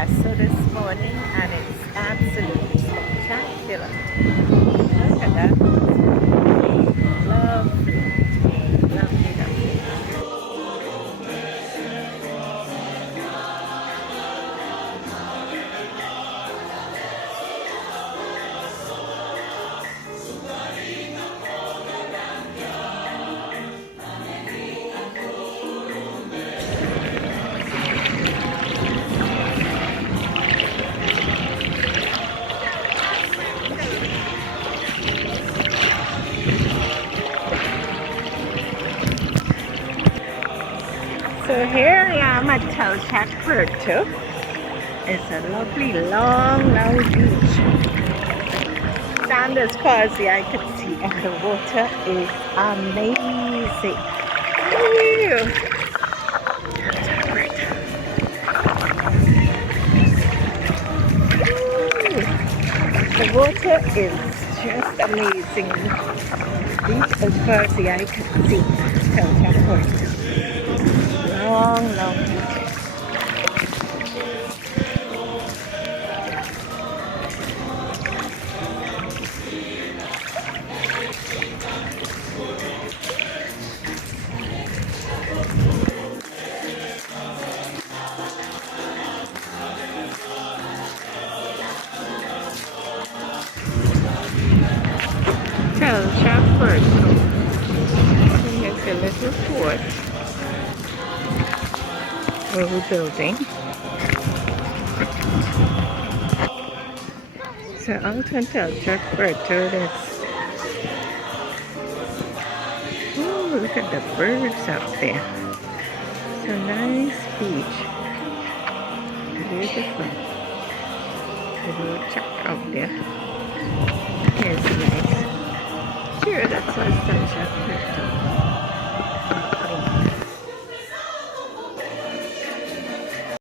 espresso this morning and it's absolutely spectacular. Look at that. Lovely, lovely, lovely. So here I am at Telchac, Puerto. It's a lovely long, long beach. Sand as far as the eye could see, and the water is amazing. Woo! Telchac, Puerto. Woo! The water is just amazing. Beach as far as the eye could see. Telchac, Puerto. Long, long beach. Telchac, Puerto. Here's a little fort. Old building. So out on Telchac, Puerto, that's... Oh, look at the birds up there. It's a nice beach. Beautiful. Little chuck out there. Here's nice. Sure, that's what's Telchac, Puerto.